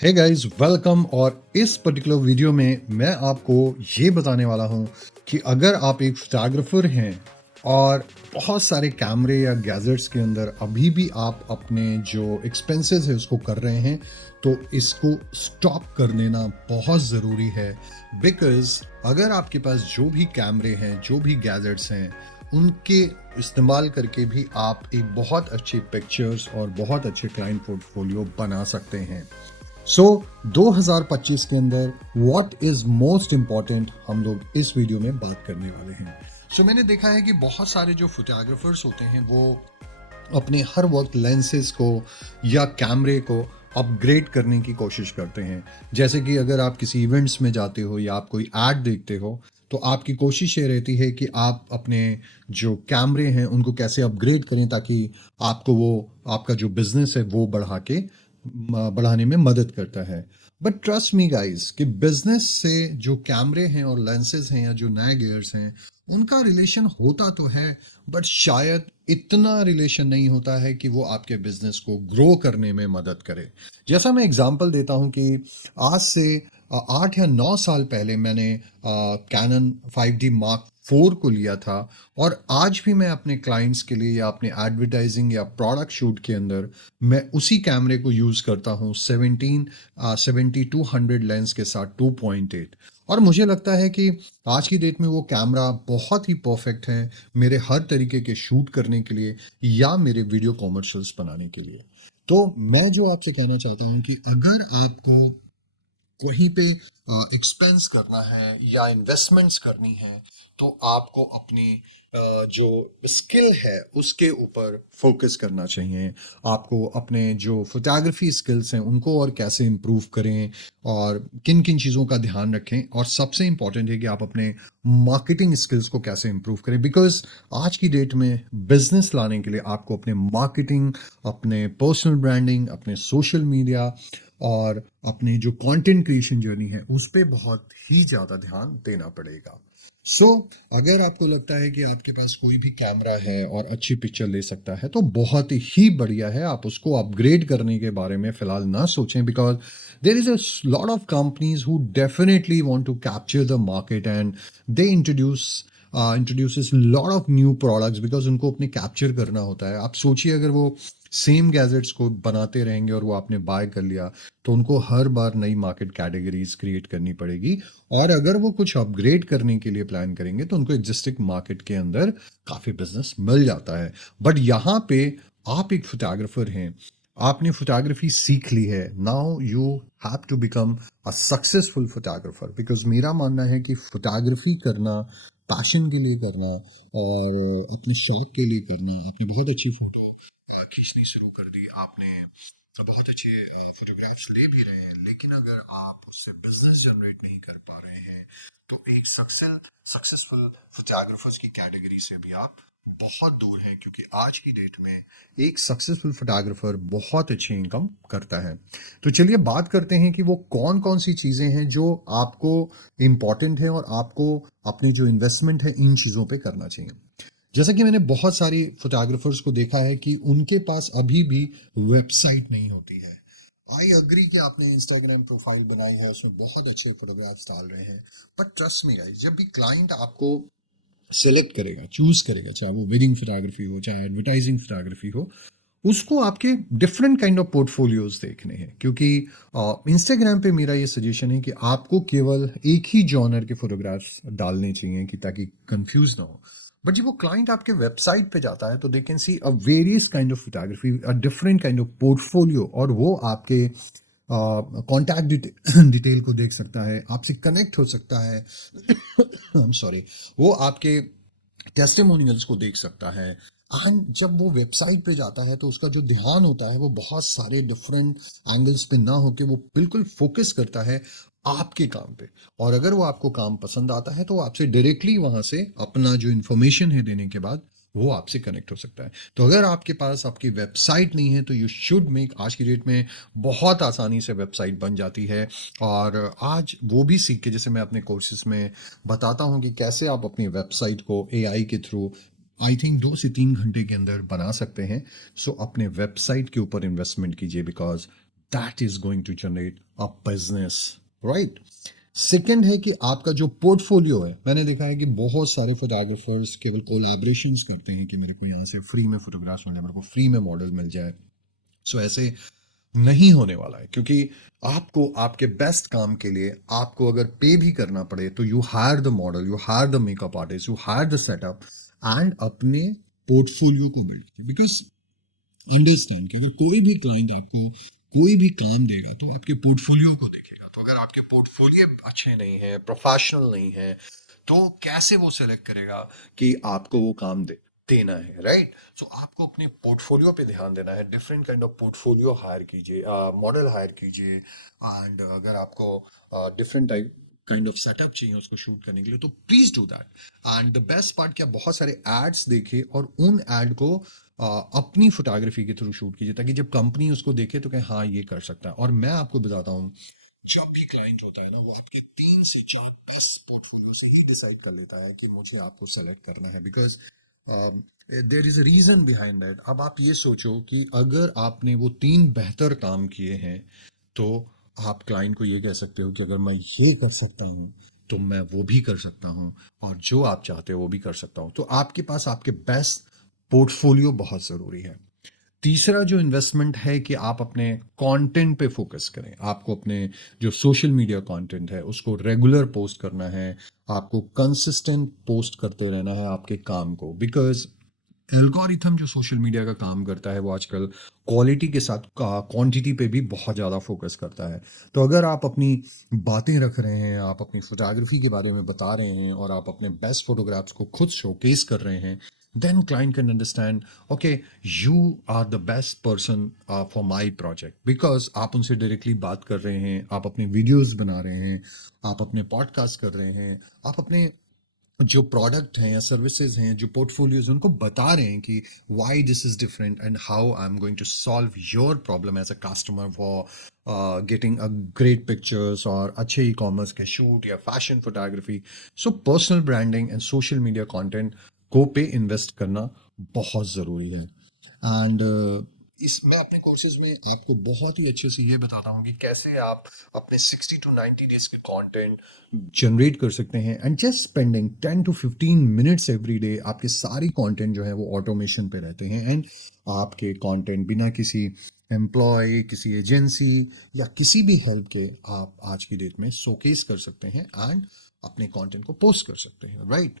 Hey guys welcome. और इस particular video में मैं आपको ये बताने वाला हूँ कि अगर आप एक फोटोग्राफर हैं और बहुत सारे कैमरे या गैजेट्स के अंदर अभी भी आप अपने जो एक्सपेंसेस है उसको कर रहे हैं, तो इसको स्टॉप कर देना बहुत ज़रूरी है। बिकॉज़ अगर आपके पास जो भी कैमरे हैं, जो भी गैजेट्स हैं, उनके इस्तेमाल करके भी आप एक बहुत अच्छी पिक्चर्स और बहुत अच्छे क्लाइंट पोर्टफोलियो बना सकते हैं। सो 2025 के अंदर व्हाट इज मोस्ट इम्पॉर्टेंट हम लोग इस वीडियो में बात करने वाले हैं। मैंने देखा है कि बहुत सारे जो फोटोग्राफर्स होते हैं वो अपने हर वक्त लेंसेज को या कैमरे को अपग्रेड करने की कोशिश करते हैं। जैसे कि अगर आप किसी इवेंट्स में जाते हो या आप कोई ऐड देखते हो, तो आपकी कोशिश ये रहती है कि आप अपने जो कैमरे हैं उनको कैसे अपग्रेड करें ताकि आपको वो आपका जो बिजनेस है वो बढ़ाने में मदद करता है। बट ट्रस्ट मी गाइस कि बिजनेस से जो कैमरे हैं और लेंसेज हैं या जो नए गियर्स हैं उनका रिलेशन होता तो है, बट शायद इतना रिलेशन नहीं होता है कि वो आपके बिजनेस को ग्रो करने में मदद करे। जैसा मैं एग्जांपल देता हूं कि आज से 8 या 9 साल पहले मैंने कैनन 5D Mark IV को लिया था, और आज भी मैं अपने क्लाइंट्स के लिए या अपने एडवर्टाइजिंग या प्रोडक्ट शूट के अंदर मैं उसी कैमरे को यूज़ करता हूँ 70-200 लेंस के साथ 2.8। और मुझे लगता है कि आज की डेट में वो कैमरा बहुत ही परफेक्ट है मेरे हर तरीके के शूट करने के लिए या मेरे वीडियो कॉमर्शियल्स बनाने के लिए। तो मैं जो आपसे कहना चाहता हूँ कि अगर आपको कहीं पे एक्सपेंस करना है या इन्वेस्टमेंट्स करनी है, तो आपको अपनी जो स्किल है उसके ऊपर फोकस करना चाहिए। आपको अपने जो फोटोग्राफी स्किल्स हैं उनको और कैसे इम्प्रूव करें और किन किन चीज़ों का ध्यान रखें, और सबसे इम्पॉर्टेंट है कि आप अपने मार्केटिंग स्किल्स को कैसे इम्प्रूव करें। बिकॉज आज की डेट में बिजनेस लाने के लिए आपको अपने मार्केटिंग, अपने पर्सनल ब्रांडिंग, अपने सोशल मीडिया और अपनी जो कंटेंट क्रिएशन जर्नी है उस पे बहुत ही ज़्यादा ध्यान देना पड़ेगा। अगर आपको लगता है कि आपके पास कोई भी कैमरा है और अच्छी पिक्चर ले सकता है तो बहुत ही बढ़िया है, आप उसको अपग्रेड करने के बारे में फिलहाल ना सोचें। Because there is a lot of companies who definitely want to capture the market and they introduces lot of new products, because उनको अपने कैप्चर करना होता है। आप सोचिए अगर वो सेम गैजेट्स को बनाते रहेंगे और वो आपने बाय कर लिया, तो उनको हर बार नई मार्केट कैटेगरीज क्रिएट करनी पड़ेगी। और अगर वो कुछ अपग्रेड करने के लिए प्लान करेंगे तो उनको एग्जिस्टिंग मार्केट के अंदर काफ़ी बिजनेस मिल जाता है। बट यहाँ पे आप एक फोटोग्राफर हैं, आपने फोटोग्राफी सीख ली है, now you have to become a successful photographer. Because मेरा मानना है कि फोटोग्राफी करना पैशन के लिए करना और अपने शौक के लिए करना, आपने बहुत अच्छी फोटो खींचनी शुरू कर दी, आपने बहुत अच्छे फोटोग्राफ्स ले भी रहे हैं, लेकिन अगर आप उससे बिजनेस जनरेट नहीं कर पा रहे हैं तो एक सक्सेसफुल फोटोग्राफर्स की कैटेगरी से भी आप बहुत दूर हैं। क्योंकि आज की डेट में एक सक्सेसफुल फोटोग्राफर बहुत अच्छी इनकम करता है। तो चलिए बात करते हैं कि वो कौन कौन सी चीज़ें हैं जो आपको इम्पॉर्टेंट है और आपको अपने जो इन्वेस्टमेंट है इन चीज़ों पे करना चाहिए। जैसा कि मैंने बहुत सारी फोटोग्राफर्स को देखा है कि उनके पास अभी भी वेबसाइट नहीं होती है। आई अग्री कि आपने इंस्टाग्राम प्रोफाइल बनाई है, उसमें बहुत अच्छे फोटोग्राफ्स डाल रहे हैं, बट ट्रस्ट मी गाइस, जब भी क्लाइंट आपको सिलेक्ट करेगा, चूज करेगा, चाहे वो वेडिंग फोटोग्राफी हो चाहे एडवर्टाइजिंग फोटोग्राफी हो, उसको आपके डिफरेंट काइंड ऑफ पोर्टफोलियोज देखने हैं। क्योंकि इंस्टाग्राम पे मेरा ये सजेशन है कि आपको केवल एक ही जॉनर के फोटोग्राफ्स डालने चाहिए कि ताकि कंफ्यूज ना हो। बट जब वो क्लाइंट आपके वेबसाइट पे जाता है तो they can see a various kind of photography, a different kind of portfolio, और वो आपके कॉन्टैक्ट डिटेल को देख सकता है, आपसे कनेक्ट हो सकता है। आई एम सॉरी, वो आपके टेस्टिमोनियल्स को देख सकता है। एंड जब वो वेबसाइट पे जाता है तो उसका जो ध्यान होता है वो बहुत सारे डिफरेंट एंगल्स पे ना होके वो बिल्कुल फोकस करता है आपके काम पे। और अगर वो आपको काम पसंद आता है तो वो आपसे डायरेक्टली वहां से अपना जो इन्फॉर्मेशन है देने के बाद वो आपसे कनेक्ट हो सकता है। तो अगर आपके पास आपकी वेबसाइट नहीं है तो यू शुड मेक, आज की डेट में बहुत आसानी से वेबसाइट बन जाती है। और आज वो भी सीख के, जैसे मैं अपने कोर्सेज में बताता हूँ कि कैसे आप अपनी वेबसाइट को एआई के थ्रू आई थिंक 2 से 3 घंटे के अंदर बना सकते हैं। अपने वेबसाइट के ऊपर इन्वेस्टमेंट कीजिए, because that is going to generate a business, right? Second है कि आपका जो पोर्टफोलियो है, मैंने देखा है कि बहुत सारे फोटोग्राफर्स केवल कोलैबोरेशंस करते हैं कि मेरे को यहाँ से फ्री में फोटोग्राफ्स मिल जाए, मेरे को फ्री में मॉडल मिल जाए। सो ऐसे नहीं होने वाला है, क्योंकि आपको आपके बेस्ट काम के लिए आपको अगर पे भी करना पड़े तो you hire the model, you hire the makeup artist, you hire the setup and अपने पोर्टफोलियो को बिल्ड किया। बिकॉज अंडरस्टैंड कि अगर कोई भी क्लाइंट आपको कोई भी काम देगा तो आपके पोर्टफोलियो को देखेगा। तो अगर आपके पोर्टफोलियो अच्छे नहीं है, प्रोफेशनल नहीं है, तो कैसे वो सेलेक्ट करेगा कि आपको वो काम देना है, राइट? सो आपको अपने पोर्टफोलियो पे ध्यान देना है। Different kind of portfolio hire कीजिए, मॉडल हायर कीजिए, एंड अगर आपको different type kind of setup चाहिए उसको शूट करने के लिए, तो please do that. And the best part क्या, बहुत सारे एड्स देखे और उन एड को अपनी फोटोग्राफी के थ्रू शूट कीजिए, ताकि जब कंपनी उसको देखे तो कहे हाँ ये कर सकता है। और मैं आपको बताता हूँ, जब भी क्लाइंट होता है ना, वो आपके 3 से 4 10 पोर्टफोलियो से ही डिसाइड कर लेता है कि मुझे आपको सेलेक्ट करना है। Because there is a reason behind that. अब आप ये सोचो कि अगर आपने वो 3 बेहतर काम किए हैं, तो आप क्लाइंट को ये कह सकते हो कि अगर मैं ये कर सकता हूँ तो मैं वो भी कर सकता हूँ, और जो आप चाहते हो वो भी कर सकता हूँ। तो आपके पास आपके बेस्ट पोर्टफोलियो बहुत ज़रूरी है। तीसरा जो इन्वेस्टमेंट है कि आप अपने कंटेंट पे फोकस करें। आपको अपने जो सोशल मीडिया कंटेंट है उसको रेगुलर पोस्ट करना है, आपको कंसिस्टेंट पोस्ट करते रहना है आपके काम को। बिकॉज एल्गोरिथम जो सोशल मीडिया का काम करता है वो आजकल क्वालिटी के साथ क्वांटिटी पे भी बहुत ज़्यादा फोकस करता है। तो अगर आप अपनी बातें रख रहे हैं, आप अपनी फोटोग्राफी के बारे में बता रहे हैं और आप अपने बेस्ट फोटोग्राफ्स को खुद शोकेस कर रहे हैं, then client can understand, okay, you are the best person for my project. Because आप उनसे डायरेक्टली बात कर रहे हैं, आप अपने वीडियोज बना रहे हैं, आप अपने पॉडकास्ट कर रहे हैं, आप अपने जो प्रोडक्ट हैं या सर्विसेज हैं, जो पोर्टफोलियोज हैं, उनको बता रहे हैं कि why this is different and how I am going to solve your problem as a customer for getting a great pictures और अच्छे ई कॉमर्स के शूट या fashion photography. So personal branding and social media content को पे invest करना बहुत ज़रूरी है। एंड इस मैं अपने कोर्सेज में आपको बहुत ही अच्छे से ये बताता हूँ कि कैसे आप अपने 60 to 90 डेज के कंटेंट जनरेट कर सकते हैं, and just spending 10 to 15 minutes every day. आपके सारी कंटेंट जो है वो ऑटोमेशन पे रहते हैं, एंड आपके कंटेंट बिना किसी एम्प्लॉय, किसी एजेंसी या किसी भी हेल्प के आप आज की डेट में शोकेस कर सकते हैं एंड अपने कंटेंट को पोस्ट कर सकते हैं, right?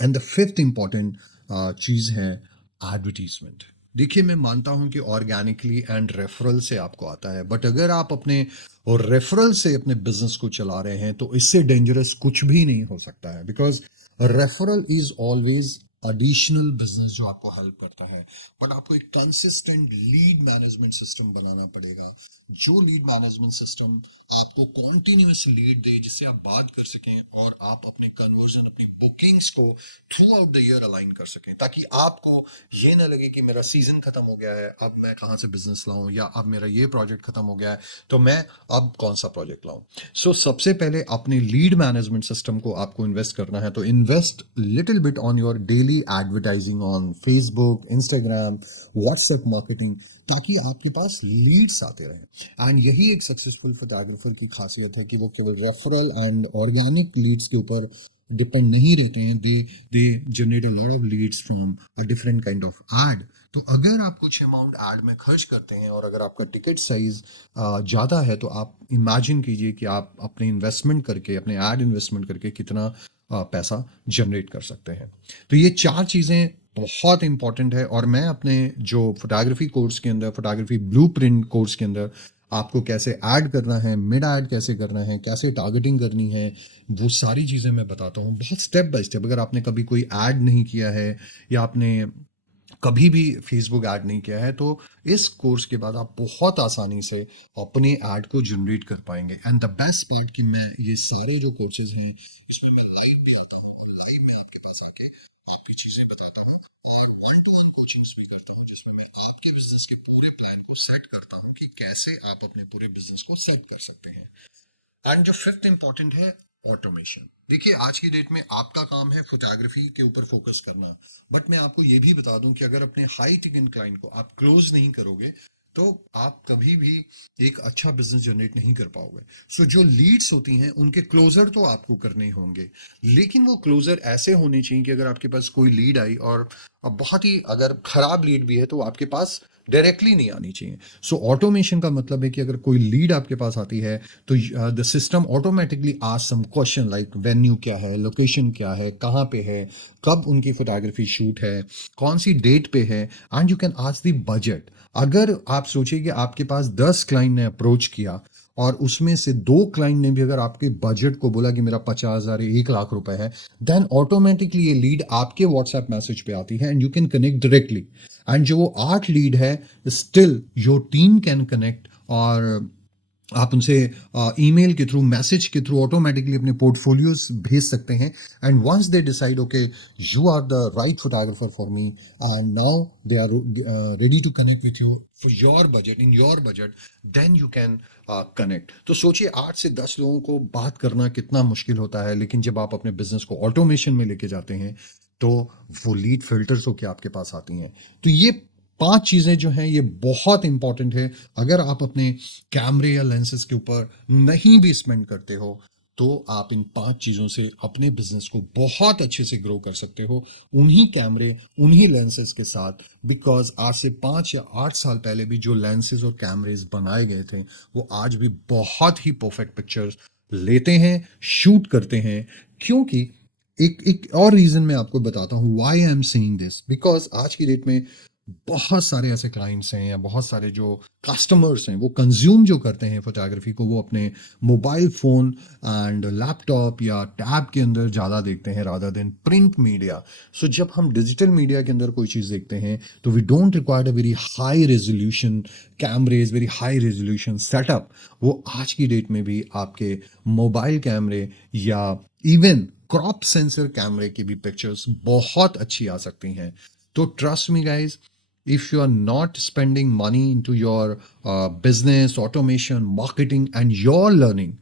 And the fifth important चीज़ है एडवर्टीजमेंट। देखिए, मैं मानता हूं कि ऑर्गेनिकली एंड रेफरल से आपको आता है, बट अगर आप अपने और रेफरल से अपने बिजनेस को चला रहे हैं तो इससे डेंजरस कुछ भी नहीं हो सकता है। Because referral is always additional business जो आपको हेल्प करता है, बट आपको एक कंसिस्टेंट लीड मैनेजमेंट सिस्टम बनाना पड़ेगा। जो लीड मैनेजमेंट सिस्टम आपको कॉन्टिन्यूस लीड दे, जिससे आप बात कर सकें और आप अपने कन्वर्जन, अपनी बुकिंग्स को through out the year align कर सकें, ताकि आपको ये ना लगे कि मेरा सीजन खत्म हो गया है, अब मैं कहाँ से बिजनेस लाऊं, या अब मेरा ये प्रोजेक्ट खत्म हो गया है तो मैं अब कौन सा प्रोजेक्ट लाऊं। सो सबसे पहले अपने लीड मैनेजमेंट सिस्टम को आपको इन्वेस्ट करना है, तो invest little bit on your daily advertising on Facebook, Instagram, WhatsApp marketing, ताकि आपके पास लीड्स आते रहें। एंड यही एक सक्सेसफुल फोटोग्राफर की खासियत है कि वो केवल रेफरल एंड ऑर्गेनिक लीड्स के ऊपर डिपेंड नहीं रहते हैं। They generate a lot of leads from a different kind of ad. तो अगर आप कुछ अमाउंट एड में खर्च करते हैं और अगर आपका टिकट साइज ज़्यादा है, तो आप इमेजिन कीजिए कि आप अपने इन्वेस्टमेंट करके, अपने एड इन्वेस्टमेंट करके कितना पैसा जनरेट कर सकते हैं। तो ये 4 चीज़ें बहुत इंपॉर्टेंट है, और मैं अपने जो फोटोग्राफी कोर्स के अंदर, फोटोग्राफी ब्लूप्रिंट कोर्स के अंदर आपको कैसे ऐड करना है, मिड ऐड कैसे करना है, कैसे टारगेटिंग करनी है, वो सारी चीज़ें मैं बताता हूँ बहुत स्टेप बाय स्टेप। अगर आपने कभी कोई ऐड नहीं किया है या आपने कभी भी फेसबुक ऐड नहीं किया है, तो इस कोर्स के बाद आप बहुत आसानी से अपने ऐड को जनरेट कर पाएंगे। एंड द बेस्ट पार्ट कि मैं ये सारे जो कोर्सेज हैं इसमें मैं लाइव भी आता हूँ, और लाइव में आपके पास आके आपकी चीज़ें बताता हूँ, और वन टू वन कोचिंग्स भी करता हूँ, जिसमें मैं आपके बिजनेस के पूरे प्लान को सेट करता हूँ कि कैसे आप अपने पूरे बिजनेस को सेट कर सकते हैं। एंड जो फिफ्थ इंपॉर्टेंट है, ऑटोमेशन। देखिए, आज की डेट में आपका काम है फोटोग्राफी के ऊपर फोकस करना, बट मैं आपको ये भी बता दूं कि अगर अपने हाई टिकट क्लाइंट को आप क्लोज नहीं करोगे, तो आप कभी भी एक अच्छा बिजनेस जनरेट नहीं कर पाओगे। सो जो लीड्स होती हैं उनके क्लोजर तो आपको करने होंगे, लेकिन वो क्लोजर ऐसे होने चाहिए कि अगर आपके पास कोई लीड आई और बहुत ही अगर खराब लीड भी है तो आपके पास डायरेक्टली नहीं आनी चाहिए। सो ऑटोमेशन का मतलब है कि अगर कोई लीड आपके पास आती है तो the system automatically ask some question like venue क्या है, लोकेशन क्या है, कहाँ पे है, कब उनकी फोटोग्राफी शूट है, कौन सी डेट पे है, and you can ask the budget. अगर आप सोचिए कि आपके पास 10 क्लाइंट ने अप्रोच किया और उसमें से 2 क्लाइंट ने भी अगर आपके बजट को बोला कि मेरा 50,000 या 1 लाख रुपए है, देन ऑटोमेटिकली ये लीड आपके व्हाट्सएप मैसेज पे आती है and you can connect directly. And जो वो 8 लीड है, still your team can connect, और आप उनसे ईमेल के थ्रू, मैसेज के थ्रू ऑटोमेटिकली अपने पोर्टफोलियोज भेज सकते हैं। And once they decide okay you are the right photographer for me and now they are ready to connect with you for your budget, in your budget, then you can connect. तो सोचिए 8 से 10 लोगों को बात करना कितना मुश्किल होता है, लेकिन जब आप अपने बिजनेस को ऑटोमेशन में लेके जाते हैं तो वो लीड फिल्टर्स होके आपके पास आती हैं। तो ये 5 चीजें जो हैं ये बहुत इंपॉर्टेंट है। अगर आप अपने कैमरे या लेंसेज के ऊपर नहीं भी स्पेंड करते हो तो आप इन 5 चीजों से अपने बिजनेस को बहुत अच्छे से ग्रो कर सकते हो, उन्हीं कैमरे, उन्हीं लेंसेज के साथ। बिकॉज आज से 5 या 8 साल पहले भी जो लेंसेज और कैमरेज बनाए गए थे वो आज भी बहुत ही परफेक्ट पिक्चर्स लेते हैं, शूट करते हैं। क्योंकि एक और रीजन मैं आपको बताता हूँ why I am saying this, because आज की डेट में बहुत सारे ऐसे क्लाइंट्स हैं या बहुत सारे जो कस्टमर्स हैं वो कंज्यूम जो करते हैं फोटोग्राफी को, वो अपने मोबाइल फ़ोन एंड लैपटॉप या टैब के अंदर ज़्यादा देखते हैं रादर देन प्रिंट मीडिया। सो जब हम डिजिटल मीडिया के अंदर कोई चीज़ देखते हैं तो we don't require a very high resolution cameras, very high resolution setup. वो आज की डेट में भी आपके मोबाइल कैमरे या इवन क्रॉप सेंसर कैमरे की भी पिक्चर्स बहुत अच्छी आ सकती हैं। तो trust me guys, if you are not spending money into your business automation marketing and your learning,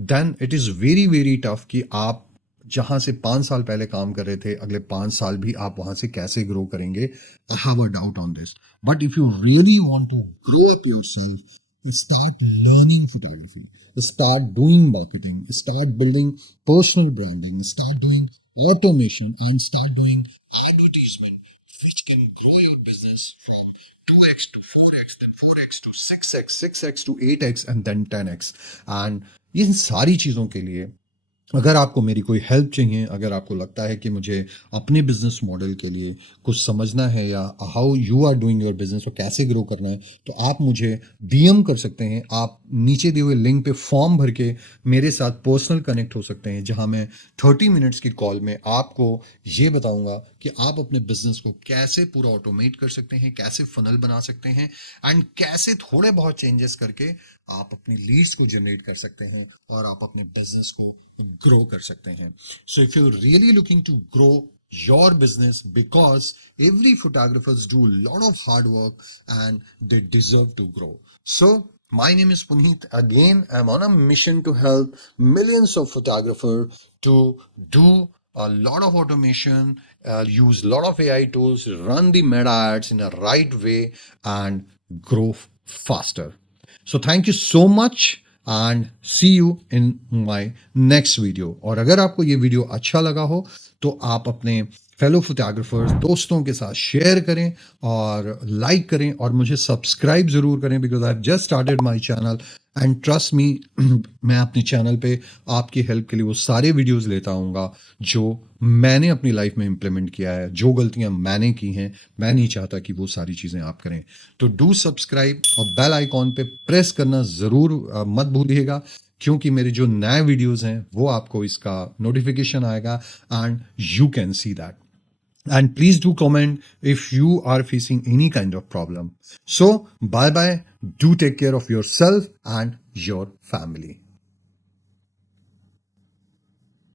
then it is very very tough कि आप जहां से 5 साल पहले काम कर रहे थे अगले 5 साल भी आप वहां से कैसे ग्रो करेंगे। I have a doubt on this, but if you really want to grow up yourself, start learning photography, start doing marketing, start building personal branding, start doing automation, and start doing advertisement, which can grow your business from 2x to 4x, then 4x to 6x, 6x to 8x, and then 10x। and इन सारी चीज़ों के लिए अगर आपको मेरी कोई help चाहिए, अगर आपको लगता है कि मुझे अपने बिजनेस मॉडल के लिए कुछ समझना है या how you are doing your business और कैसे ग्रो करना है, तो आप मुझे डीएम कर सकते हैं। आप नीचे दिए हुए लिंक पे फॉर्म भर के मेरे साथ पर्सनल कनेक्ट हो सकते हैं, जहां मैं 30 मिनट्स की कॉल में आपको ये बताऊंगा कि आप अपने बिजनेस को कैसे पूरा ऑटोमेट कर सकते हैं, कैसे फनल बना सकते हैं, एंड कैसे थोड़े बहुत चेंजेस करके आप अपनी लीड्स को जनरेट कर सकते हैं और आप अपने बिजनेस को ग्रो कर सकते हैं। So if you really looking to grow your business, because every photographers do a lot of hard work and they deserve to grow. So my name is Puneet. Again, I'm on a mission to help millions of photographers to do a lot of automation, use a lot of AI tools, run the meta ads in a right way and grow faster. So thank you so much and see you in my next video. और अगर आपको ये video अच्छा लगा हो तो आप अपने फेलो फोटोग्राफर्स दोस्तों के साथ शेयर करें और लाइक करें और मुझे सब्सक्राइब ज़रूर करें, because I have just started my channel and trust me, मैं अपने चैनल पे आपकी हेल्प के लिए वो सारे वीडियोस लेता आऊँगा जो मैंने अपनी लाइफ में इम्प्लीमेंट किया है, जो गलतियां मैंने की हैं। मैं नहीं चाहता कि वो सारी चीज़ें आप करें। तो डू सब्सक्राइब और बेल आइकॉन पे प्रेस करना ज़रूर मत भूलिएगा, क्योंकि मेरे जो नए वीडियोस हैं वो आपको इसका नोटिफिकेशन आएगा and you can see that. And please do comment if you are facing any kind of problem. So, bye bye. Do take care of yourself and your family.